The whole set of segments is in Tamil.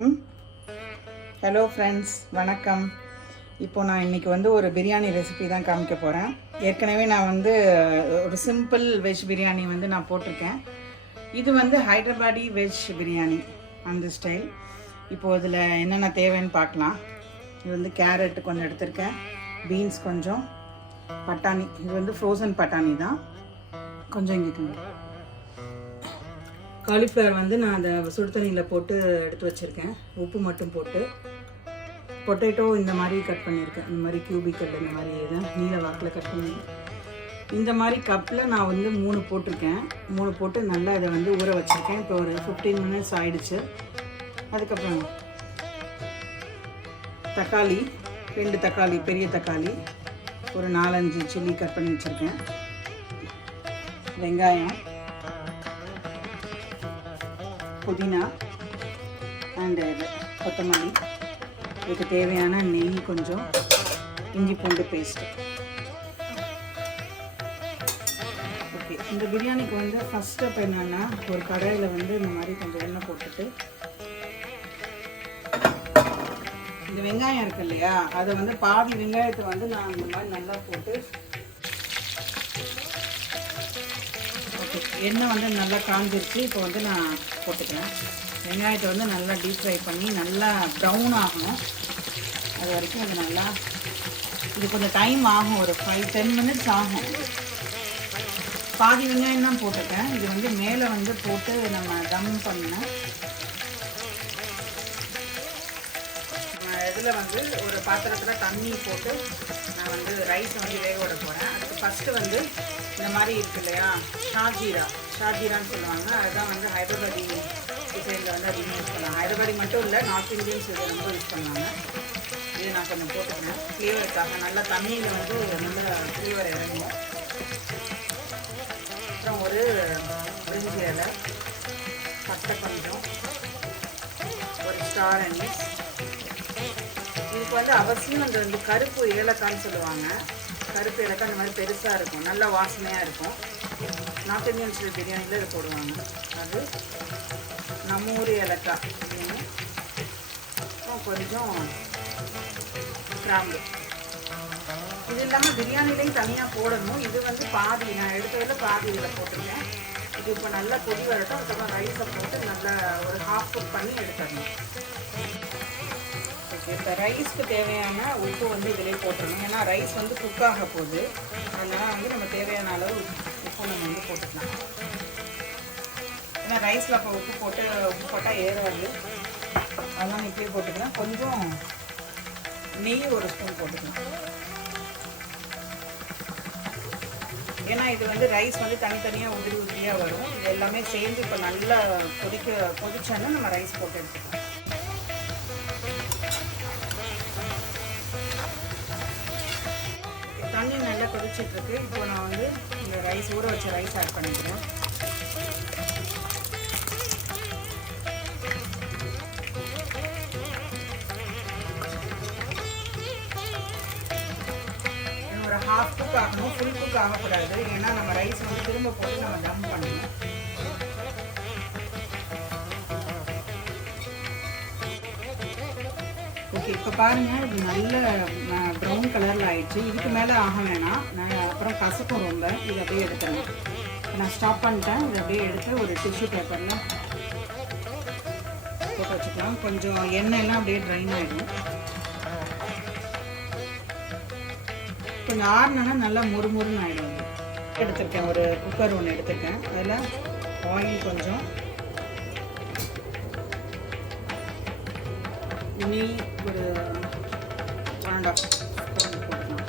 ஹலோ ஃப்ரெண்ட்ஸ், வணக்கம். இப்போ நான் இன்றைக்கி ஒரு பிரியாணி ரெசிபி தான் காமிக்க போகிறேன். ஏற்கனவே நான் ஒரு சிம்பிள் வெஜ் பிரியாணி நான் போட்டிருக்கேன். இது ஹைதராபாடி வெஜ் பிரியாணி அந்த ஸ்டைல். இப்போது இதில் என்னென்ன தேவைன்னு பார்க்கலாம். இது கேரட் கொஞ்சம் எடுத்திருக்கேன், பீன்ஸ் கொஞ்சம், பட்டாணி, இது ஃப்ரோசன் பட்டாணி தான் கொஞ்சம். இங்கே காலிஃப்ளவர் நான் அதை சுடு தண்ணியில் போட்டு எடுத்து வச்சுருக்கேன், உப்பு மட்டும் போட்டு. பொட்டேட்டோ இந்த மாதிரி கட் பண்ணியிருக்கேன், இந்த மாதிரி கியூபிக்கல் இந்த மாதிரி தான் நீல வாக்கில் கட் பண்ணியிருக்கேன். இந்த மாதிரி கப்பில் நான் 3 போட்டிருக்கேன். 3 போட்டு நல்லா இதை ஊற வச்சுருக்கேன். இப்போ ஒரு 15 மினிட்ஸ் ஆயிடுச்சு. அதுக்கப்புறம் தக்காளி, 2 தக்காளி, பெரிய தக்காளி, ஒரு 4-5 சில்லி கட் பண்ணி வச்சுருக்கேன், வெங்காயம், புதினா அண்ட் கொத்தமல்லி, இதுக்கு தேவையான நெய் கொஞ்சம், இஞ்சி பூண்டு பேஸ்ட்டு. ஓகே, இந்த பிரியாணிக்கு ஃபஸ்ட் ஸ்டெப் என்னென்னா, ஒரு கடாயில் இந்த மாதிரி கொஞ்சம் எண்ணெய் போட்டுட்டு இந்த வெங்காயம் இருக்கு இல்லையா, அதை பாதி வெங்காயத்தை நான் இந்த மாதிரி நல்லா போட்டு, ஓகே, எண்ணெய் நல்லா காஞ்சிருச்சு. இப்போ நான் போட்டுக்கிறேன். வெங்காயத்தை நல்லா டீப் ஃப்ரை பண்ணி நல்லா ப்ரௌன் ஆகணும். அது வரைக்கும் அது நல்லா, இது கொஞ்சம் டைம் ஆகும், ஒரு 5-10 மினிட்ஸ் ஆகும். பாதி வெங்காயம் தான் போட்டிருக்கேன். இது மேலே போட்டு நம்ம தம் பண்ணேன். இதில் ஒரு பாத்திரத்தில் தண்ணி போட்டு நான் ரைஸை வேக விட போகிறேன். அதுக்கு ஃபஸ்ட்டு இந்த மாதிரி இருக்கு இல்லையா, ஷாஜீரான்னு சொல்லுவாங்க. அதுதான் ஹைதராபாடி டிசைனில் அதிகமாக யூஸ் பண்ணுவாங்க. ஹைதராபாடி மட்டும் இல்லை, நார்த் இந்தியன்ஸ் இதை ரொம்ப யூஸ் பண்ணுவாங்க. இது நான் கொஞ்சம் போட்டுக்கிறேன் ஃப்ளேவருக்காக. நல்லா தண்ணியில் நல்லா ஃப்ளேவர் இறங்கும். அப்புறம் ஒரு பிரிஞ்சி இலை, பட்டை கொஞ்சம், ஒரு ஸ்டார் அனீஸ். இதுக்கு அவசியம் அந்த கருப்பு ஏலக்கான்னு சொல்லுவாங்க. கருப்பு ஏலக்காய் இந்த மாதிரி பெருசாக இருக்கும், நல்லா வாசனையாக இருக்கும். நார்த் இந்தியன்ஸ் பிரியாணியில் இது போடுவாங்க. அது நம்ம ஊர் ஏலக்காய், கொஞ்சம் கிராம்பு. இது இல்லாமல் பிரியாணிலையும் தனியாக போடணும். இது பாதி நான் எடுத்ததில் பாதி இதில் போட்டிருக்கேன். இது இப்போ நல்லா கொதி வரட்டும். அதுக்கப்புறம் ரைஸை போட்டு நல்லா ஒரு ஹாஃப் குக் பண்ணி எடுத்துடணும். ஓகே, இப்போ ரைஸ்க்கு தேவையான உப்பு இதிலே போட்டுடணும். ஏன்னா ரைஸ் குக் ஆக போகுது. அதனால் நம்ம தேவையான அளவு உப்பு நம்ம போட்டுக்கலாம். ஏன்னா ரைஸில் அப்போ உப்பு போட்டால் ஏறாது. அதெல்லாம் இப்படியே போட்டுக்கலாம். கொஞ்சம் நெய் ஒரு ஸ்பூன் போட்டுக்கலாம். ஏன்னா இது ரைஸ் தனித்தனியாக உதிரியாக வரும். இது எல்லாமே சேர்ந்து இப்போ நல்லா கொதிச்சோன்னா நம்ம ரைஸ் போட்டு எடுத்துக்கலாம். தண்ணி நல்லா கொதிச்சிட்ருக்கு. இப்போ நான் இந்த ரைஸ், ஊற வச்ச ரைஸ் ஆட் பண்ணிக்கிறேன். ஒரு ஹாஃப் குக் ஆகணும், ஃபுல் குக் ஆகக்கூடாது. ஏன்னா நம்ம ரைஸ் திரும்ப போட்டு நம்ம தம் பண்ணணும். ஓகே, இப்போ பாருங்கள், இது நல்ல ப்ரௌன் கலரில் ஆயிடுச்சு. இதுக்கு மேலே ஆக வேணாம், நான் அப்புறம் கசக்கும் ரொம்ப. இது அப்படியே எடுத்துறேன். நான் ஸ்டாப் பண்ணிட்டேன். இதை அப்படியே எடுத்து ஒரு டிஷ்யூ பேப்பரில் போட்டு வச்சுக்கலாம். கொஞ்சம் எண்ணெயெல்லாம் அப்படியே ட்ரைன் ஆகிடும். கொஞ்சம் ஆறுனா நல்லா முறுமுறுன்னு ஆகிடும். எடுத்திருக்கேன், ஒரு குக்கர் ஒன்று எடுத்திருக்கேன். அதில் ஆயில் கொஞ்சம், நெய் ஒரு 1.5 ஸ்பூன் போட்டுக்கலாம்.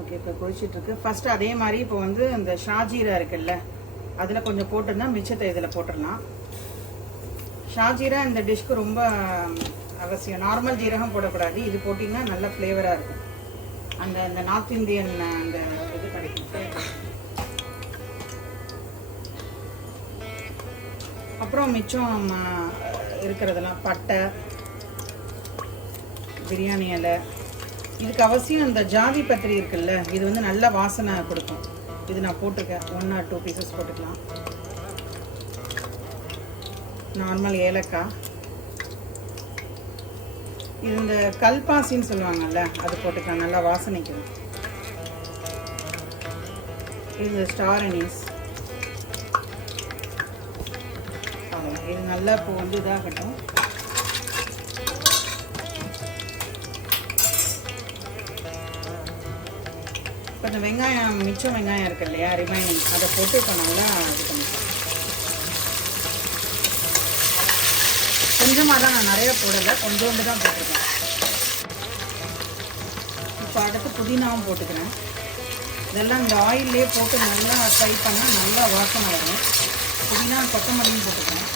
ஓகே, இப்போ கொதிச்சிட்ருக்கு. ஃபஸ்ட்டு அதே மாதிரி இப்போ இந்த ஷாஜீரா இருக்குல்ல, அதில் கொஞ்சம் போட்டுருந்தா மிச்சத்தை இதில் போட்டுடலாம். ஷாஜீரா இந்த டிஷ்க்கு ரொம்ப அவசியம். நார்மல் ஜீரகம் போடக்கூடாது. இது போட்டிங்கன்னா நல்ல ஃப்ளேவராக இருக்கும். அந்த நார்த் இந்தியன் அந்த இது கிடைக்கும். அப்புறம் மிச்சம் இருக்கிறதெல்லாம் பட்டை, பிரியாணி இலை. இதுக்கு அவசியம் இந்த ஜாதி பத்திரி இருக்குல்ல, இது நல்ல வாசனை கொடுக்கும். இது நான் போட்டிருக்கேன். 1 or 2 பீசஸ் போட்டுக்கலாம். நார்மல் ஏலக்காய், இது இந்த கல்பாசின்னு சொல்லுவாங்கல்ல, அது போட்டுக்கலாம், நல்லா வாசனைக்கு. இது ஸ்டார் அனீஸ். இது நல்லா இப்போ வந்து இதாகட்டும். இப்போ இந்த வெங்காயம், மிச்சம் வெங்காயம் இருக்கு இல்லையா, ரிமைனிங், அதை போட்டு இப்போ நல்லா இது பண்ணிக்கலாம். கொஞ்சமாக தான், நான் நிறைய போடலை, கொஞ்சோண்டு தான் போட்டிருக்கேன். இப்போ அடுத்து புதினாவும் போட்டுக்கிறேன். இதெல்லாம் இந்த ஆயிலே போட்டு நல்லா ஃப்ரை பண்ணால் நல்லா வாசனை வரும். புதினா, கொத்தமல்லியும் போட்டுக்கிறேன்.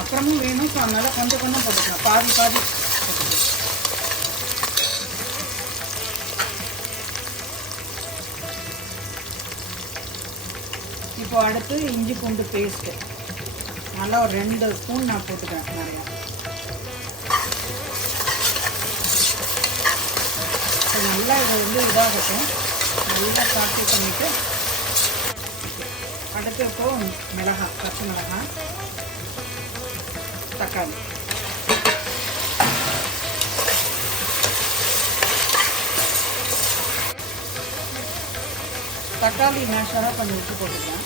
அப்புறமும் வேணும், ஸோ அதனால் கொஞ்சம் கொஞ்சம் போட்டுக்கலாம், பாதி பாதி போட்டுக்கலாம். இப்போ அடுத்து இஞ்சி பூண்டு பேஸ்ட்டு நல்லா ஒரு 2 ஸ்பூன் நான் போட்டுக்கிறேன் நிறையா. நல்லா இதை வந்து இதாகட்டும், நல்லா சாப்பிட்டு பண்ணிவிட்டு அடுத்து இப்போது மிளகாய், பச்சை மிளகாய், தக்காளி. தக்காளி மேஷராக கொஞ்சம் உப்பு போட்டுக்கலாம்.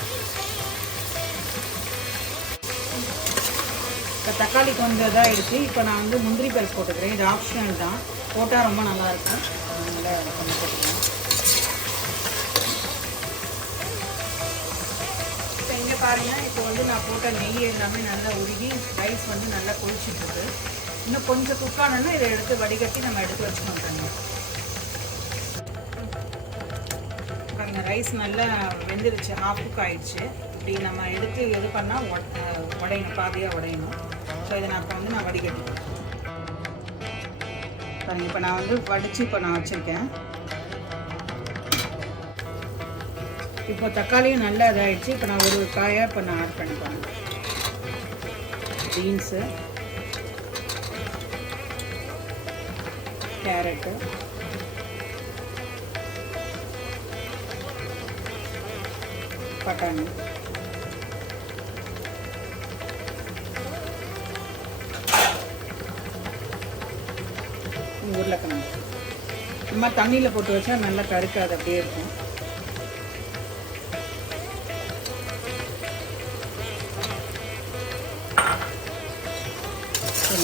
இப்போ தக்காளி கொஞ்சம் இதாகிடுச்சு. இப்போ நான் வந்து முந்திரி பருப்பு போட்டுக்கிறேன். இது ஆப்ஷனல் தான், போட்டால் ரொம்ப நல்லாயிருக்கும். அதனால் கொஞ்சம் போட்டுக்கலாம். இப்போ இங்கே பாருங்கள், இப்போ வந்து நான் போட்ட நெய் எல்லாமே நல்லா உருகி ரைஸ் வந்து நல்லா கொதிச்சுட்ருக்கு. இன்னும் கொஞ்சம் குக் ஆனோன்னா இதை எடுத்து வடிகட்டி நம்ம எடுத்து வச்சுக்கணும் தனியாக. பாருங்கள், ரைஸ் நல்லா வெந்துருச்சு, ஹாஃப் குக் ஆகிடுச்சு. இப்படி நம்ம எடுத்து இது பண்ணால் உடையணும், பாதியாக உடையணும். ஸோ இதை நான் இப்போ வந்து நான் வடிகட்டிக்கிறேன். பாருங்கள், இப்போ நான் வந்து வடித்து இப்போ நான் வச்சுருக்கேன். இப்போ தக்காளியும் நல்லா இதாகிடுச்சு. இப்போ நான் ஒரு காயாக இப்போ நான் ஆட் பண்ணிப்பேன். பீன்ஸு, கேரட்டு, பட்டாணி, உருளைக்கிழங்கு. இந்த மாதிரி தண்ணியில் போட்டு வச்சா நல்லா கருக்காது, அப்படியே இருக்கும்.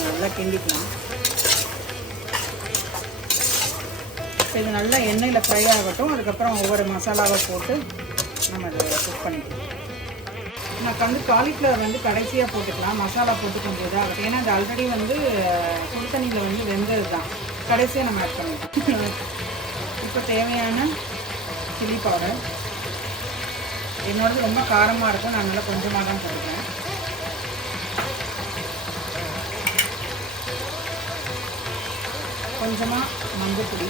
நல்லா கிண்டிக்கலாம். இது நல்லா எண்ணெயில் ஃப்ரை ஆகட்டும். அதுக்கப்புறம் ஒவ்வொரு மசாலாவை போட்டு நம்ம அதை குக் பண்ணிக்கலாம். நான் வந்து காலிஃப்ளவர் வந்து கடைசியாக போட்டுக்கலாம், மசாலா போட்டு கொஞ்சம் இதாகட்டும். ஏன்னா அது ஆல்ரெடி வந்து சுடு தண்ணியில் வந்து வெந்தது தான், கடைசியாக நம்ம ஆட் பண்ணிக்கலாம். இப்போ தேவையான சில்லி பவுடர். என்னோடது ரொம்ப காரமாக இருக்கும், நான் நல்லா கொஞ்சமாக தான் போட்டுக்கிறேன். கொஞ்சமாக மஞ்சள்,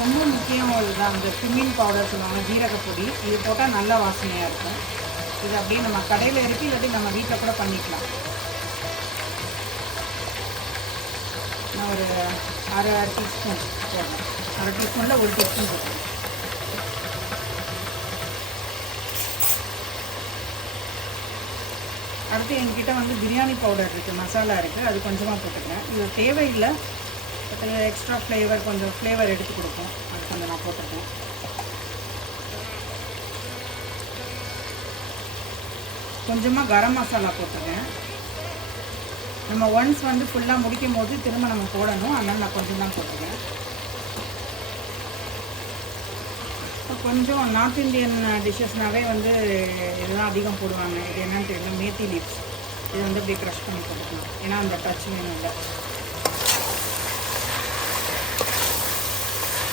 ரொம்ப முக்கியம் இதுதான், அந்த குமின் பவுடர் சொல்லுவாங்க, ஜீரகப்பொடி. இது போட்டால் நல்லா வாசனையாக இருக்கும். இது அப்படியே நம்ம கடையில் இருக்குது, இல்லாட்டி நம்ம வீட்டில் கூட பண்ணிக்கலாம். நான் ஒரு அரை டீஸ்பூன் போடுறேன். அரை டீஸ்பூனில் 1 டீஸ்பூன் போடுறேன். அடுத்து என்கிட்ட வந்து பிரியாணி பவுடர் இருக்குது, மசாலா இருக்குது, அது கொஞ்சமாக போட்டுக்கிறேன். இது தேவையில்லை, எக்ஸ்ட்ரா ஃப்ளேவர், கொஞ்சம் ஃப்ளேவர் எடுத்து கொடுக்கும், அது கொஞ்சம் நான் போட்டிருக்கேன். கொஞ்சமாக கரம் மசாலா போட்டிருக்கேன். நம்ம ஒன்ஸ் வந்து ஃபுல்லாக முடிக்கும் போது திரும்ப நம்ம போடணும், அதனால் நான் கொஞ்சம் தான் போட்டிருக்கேன். கொஞ்சம் நார்த் இந்தியன் டிஷ்ஷஸ்னாவே வந்து இதெல்லாம் அதிகம் போடுவாங்க. இது என்னன்னு தெரியல, மேத்தி லீவ்ஸ். இது வந்து அப்படியே க்ரஷ் பண்ணி போட்டுக்கலாம், ஏன்னா அந்த டச் வேணும் இல்லை.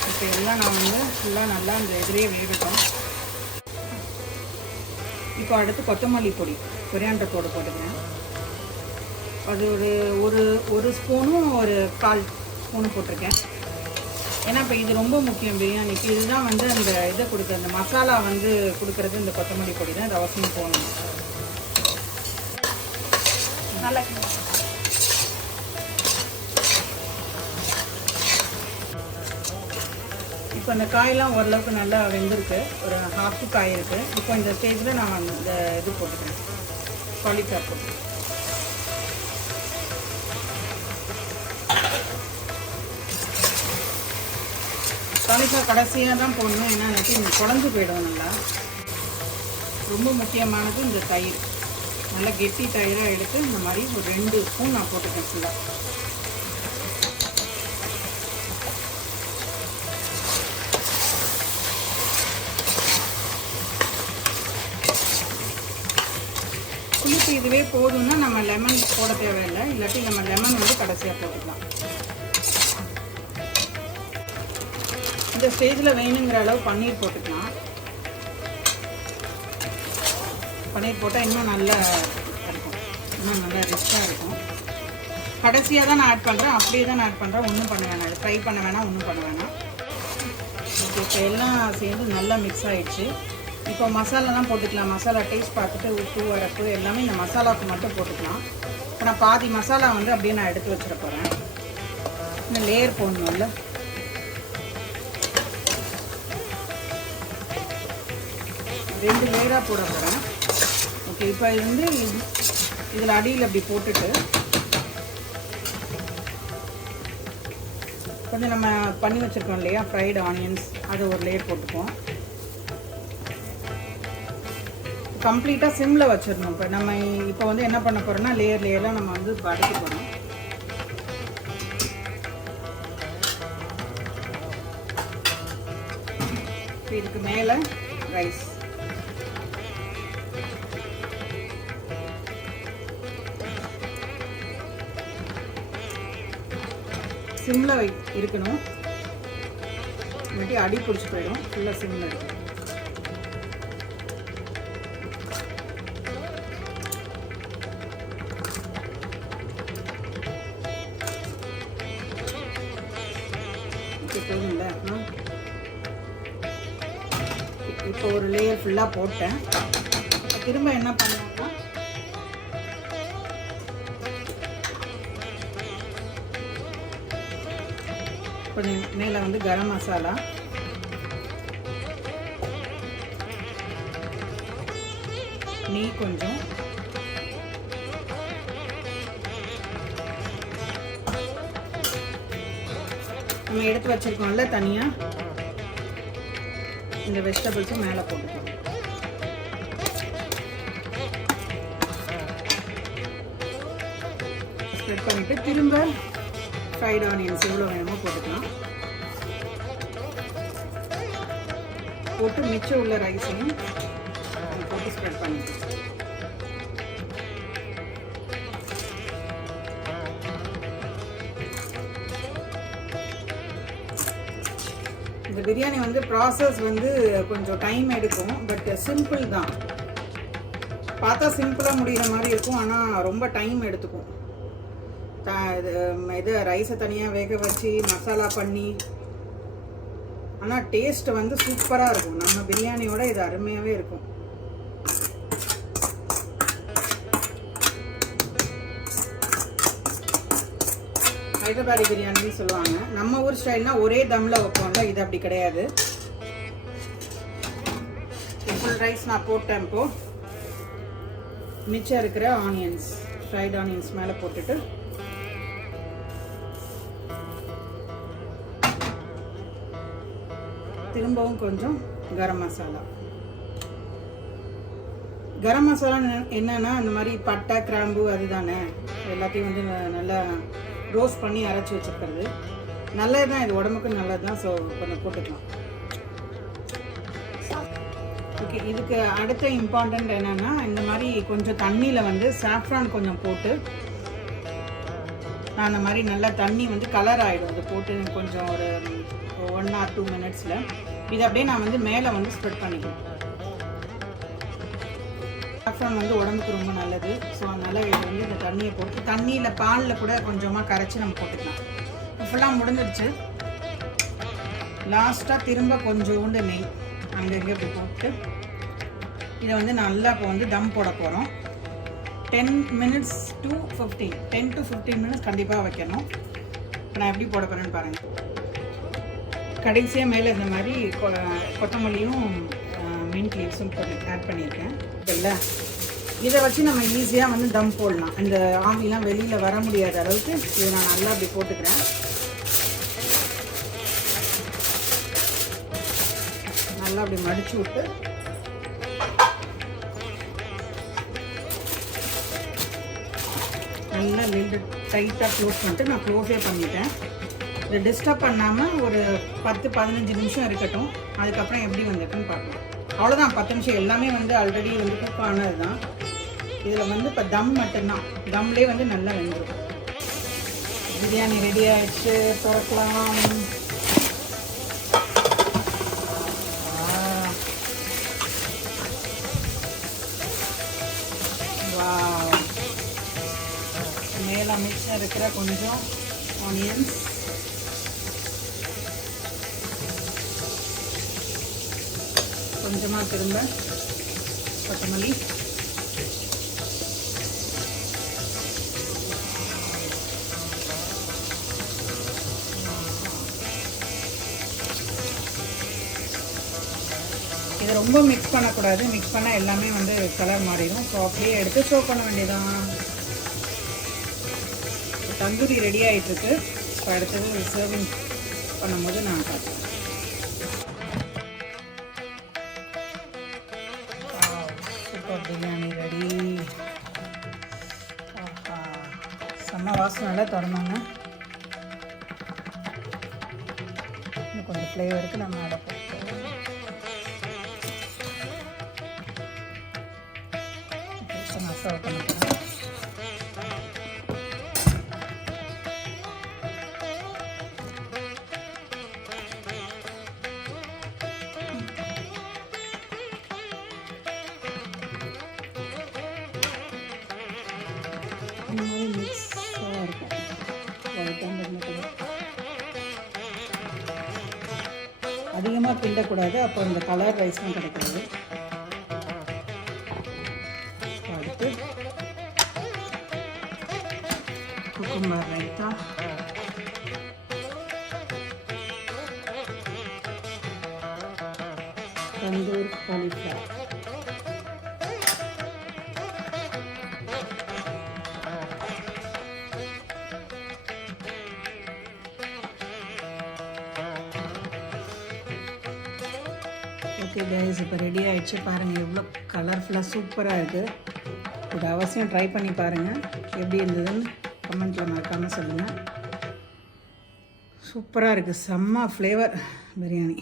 இப்போ எல்லாம் நான் வந்து ஃபுல்லாக நல்லா அந்த இதிலே வேகட்டும். இப்போ அடுத்து கொத்தமல்லி பொடி, கொரியாண்டர் பொடி போட்டுக்கிறேன். அது ஒரு ஸ்பூனும் ஒரு 1/4 ஸ்பூனும் போட்டிருக்கேன். ஏன்னா இப்போ இது ரொம்ப முக்கியம் பிரியாணிக்கு. இதுதான் வந்து அந்த இதை கொடுக்குறது, அந்த மசாலா வந்து கொடுக்குறது இந்த கொத்தமல்லி பொடி தான். இது அவசியம் போடணும். நல்லா இப்போ இந்த காயெல்லாம் ஓரளவுக்கு நல்லா வெந்திருக்கு. ஒரு ஹாஃப் காய் இருக்குது. இப்போ இந்த ஸ்டேஜில் நான் இந்த இது போட்டுக்கிறேன், காலிஃப்ளவர் போட்டுக்கிறேன். காலிஃப்ளவர் கடைசியாக தான் போடணும், ஏன்னா இல்லாட்டி குழஞ்சு போயிடும். நல்லா ரொம்ப முக்கியமானது இந்த தயிர். நல்லா கெட்டி தயிராக எடுத்து இந்த மாதிரி ஒரு 2 ஸ்பூன் நான் போட்டுக்கிறேன் ஃபுல்லாக. புளிப்பு இதுவே போதும்னா நம்ம லெமன் போட தேவையில்லை, இல்லாட்டி நம்ம லெமன் வந்து கடைசியாக போட்டுக்கலாம். இந்த ஸ்டேஜில் வேணுங்கிற அளவு பன்னீர் போட்டுக்கலாம். பன்னீர் போட்டால் இன்னும் நல்லா இருக்கும், இன்னும் நல்லா ரிச்சாக இருக்கும். கடைசியாக தான் நான் ஆட் பண்ணுறேன், அப்படியே தான் நான் ஆட் பண்ணுறேன். ஒன்றும் பண்ண வேணாம், இது ஃப்ரை பண்ண வேணாம், ஒன்றும் பண்ண வேணாம். ஓகே, இப்போ எல்லாம் சேர்ந்து நல்லா மிக்ஸ் ஆகிடுச்சு. இப்போ மசாலாலாம் போட்டுக்கலாம். மசாலா டேஸ்ட் பார்த்துட்டு உப்பு வரப்பு எல்லாமே இந்த மசாலாவுக்கு மட்டும் போட்டுக்கலாம். இப்போ நான் பாதி மசாலா வந்து அப்படியே நான் எடுத்து வச்சிட போகிறேன். இன்னும் லேயர் போடணும்ல, 2 லேயராக போட போகிறேன். ஓகே, இப்போ இது வந்து இதில் அடியில் அப்படி போட்டுட்டு கொஞ்சம் நம்ம பண்ணி வச்சுருக்கோம் இல்லையா ஃப்ரைடு ஆனியன்ஸ், அதை ஒரு லேயர் போட்டுப்போம். கம்ப்ளீட்டாக சிம்மில் வச்சிடணும். இப்போ நம்ம இப்போ வந்து என்ன பண்ண போகிறோம்னா லேயர்லாம் நம்ம வந்து அடிக்க போகிறோம். இதுக்கு மேலே ரைஸ் சிம்மில் இருக்கணும், இல்லாட்டி அடி பிடிச்சி போயிடும். ஃபுல்லாக சிம்மில் இருக்கணும். போதும்ல. இப்போ ஒரு லேயர் ஃபுல்லாக போட்டேன். திரும்ப என்ன பண்ணோம்னா கொஞ்சம் மேலே வந்து கரம் மசாலா, நெய் கொஞ்சம், நம்ம எடுத்து வச்சிருக்கோம்ல தனியாக இந்த வெஜிடபிள்ஸும் மேலே போட்டுக்கலாம். ஸ்ப்ரெட் பண்ணிவிட்டு திரும்ப ஃப்ரைட் ஆனியன்ஸ் எவ்வளோ வேணுமோ போட்டுக்கலாம். போட்டு மிச்சம் உள்ள ரைஸையும் போட்டு ஸ்ப்ரெட் பண்ணிக்கலாம். இந்த பிரியாணி வந்து ப்ராசஸ் வந்து கொஞ்சம் டைம் எடுக்கும், பட் சிம்பிள் தான். பார்த்தா சிம்பிளாக முடிகிற மாதிரி இருக்கும், ஆனால் ரொம்ப டைம் எடுத்துக்கும். இது ரைஸை தனியாக வேக வச்சு மசாலா பண்ணி, ஆனால் டேஸ்ட் வந்து சூப்பராக இருக்கும். நம்ம பிரியாணியோட இது அருமையாகவே இருக்கும். ஹைதராபாடி பிரியாணின்னு சொல்லுவாங்க. நம்ம ஊர் ஸ்டைல்னா ஒரே தம்மில் வைப்போம்ல, இது அப்படி கிடையாது. ஃபுல் ரைஸ் நான் போட்டேன். இப்போது மிச்சம் இருக்கிற ஆனியன்ஸ், ஃப்ரைட் ஆனியன்ஸ் மேலே போட்டுட்டு திரும்பவும் கொஞ்சம் கரம் மசாலா. கரம் மசாலா என்னன்னா இந்த மாதிரி பட்டை கிராம்பு அதுதானே, எல்லாத்தையும் வந்து நல்லா ரோஸ்ட் பண்ணி அரைச்சி வச்சுருக்கிறது. நல்லது தான், இது உடம்புக்கு நல்லது தான். ஸோ கொஞ்சம் போட்டுக்கலாம். ஓகே, இதுக்கு அடுத்த இம்பார்ட்டண்ட் என்னென்னா இந்த மாதிரி கொஞ்சம் தண்ணியில் வந்து சாஃப்ரான் கொஞ்சம் போட்டு, நான் அந்த மாதிரி நல்லா தண்ணி வந்து கலர் ஆகிடும். அது போட்டு கொஞ்சம் ஒரு 1 or 2 மினிட்ஸில் இது அப்படியே நான் வந்து மேலே வந்து ஸ்ப்ரெட் பண்ணிக்கிறேன். சாஃப்ரான் வந்து உடம்புக்கு ரொம்ப நல்லது. ஸோ அதனால் இது வந்து இந்த தண்ணியை போட்டு தண்ணியில் பாலில் கூட கொஞ்சமாக கரைச்சி நம்ம போட்டுக்கலாம். ஃபுல்லாக முடிஞ்சிடுச்சு. லாஸ்ட்டாக திரும்ப கொஞ்சோண்டு நெய் அங்கங்கே இப்படி போட்டு இதை வந்து நல்லா இப்போ வந்து தம் போட போகிறோம். 10 minutes to 15 10 to 15 minutes கண்டிப்பாக வைக்கணும். இப்போ நான் எப்படி போட போகிறேன்னு பாருங்கள். கடைசியாக மேலே இந்த மாதிரி கொத்தமல்லியும் மின்ட் லீவ்ஸும் போட்டு ஆட் பண்ணியிருக்கேன். இல்லை இதை வச்சு நம்ம ஈஸியாக வந்து தம் போடலாம். இந்த ஆவிலாம் வெளியில் வர முடியாத அளவுக்கு இதை நான் நல்லா அப்படி போட்டுக்கிறேன். நல்லா அப்படி மடிச்சு விட்டு நல்லா லிட்டு டைட்டாக க்ளோஸ் பண்ணிட்டு நான் க்ளோஸே பண்ணிட்டேன். இதை டிஸ்டர்ப் பண்ணாமல் ஒரு 10-15 நிமிஷம் இருக்கட்டும். அதுக்கப்புறம் எப்படி வந்துட்டுன்னு பார்க்கலாம். அவ்வளோதான், 10 நிமிஷம். எல்லாமே வந்து ஆல்ரெடி வந்து குக் ஆனது தான். இதில் வந்து இப்போ தம் மட்டும்தான். தம்லேயே வந்து நல்லா வெந்துடும். பிரியாணி ரெடி ஆகிடுச்சு, திறக்கலாம். மேலே மிக்ஸாக இருக்கிற கொஞ்சம் ஆனியன்ஸ், கொஞ்சமாக திரும்ப கொத்தமல்லி, இதை ரொம்ப மிக்ஸ் பண்ணக்கூடாது. மிக்ஸ் பண்ணால் எல்லாமே வந்து கலர் மாறிடும். ஸோ அப்படியே எடுத்து சர்வ் பண்ண வேண்டியதான். தந்தூரி ரெடி ஆகிட்டுருக்கு. இப்போ அடுத்தது சர்விங் பண்ணும்போது நான் பார்க்குறேன். Super biryani ready. செம்ம வாசனை நல்லா திறந்தாங்க. இன்னும் கொஞ்சம் ஃப்ளேவருக்கு நம்ம அதை போட்டு நான் சர்வ் பண்ணிக்கிறேன். இந்த மாதிரி மிக்ஸாக இருக்கும். அதிகமாக கிண்டக்கூடாது, அப்போ இந்த கலர் ரைஸ்லாம் கிடைக்காது. அடுத்து cucumber raita, tandoor cauliflower, okay guys, இப்போ ரெடி ஆகிடுச்சு. பாருங்கள் எவ்வளோ கலர்ஃபுல்லாக சூப்பராக இருக்குது. இது அவசியம் ட்ரை பண்ணி பாருங்கள். எப்படி இருந்ததுன்னு கமெண்ட்டில் மறக்காமல் சொல்லுங்கள். சூப்பராக இருக்குது, செம்ம ஃப்ளேவர் பிரியாணி.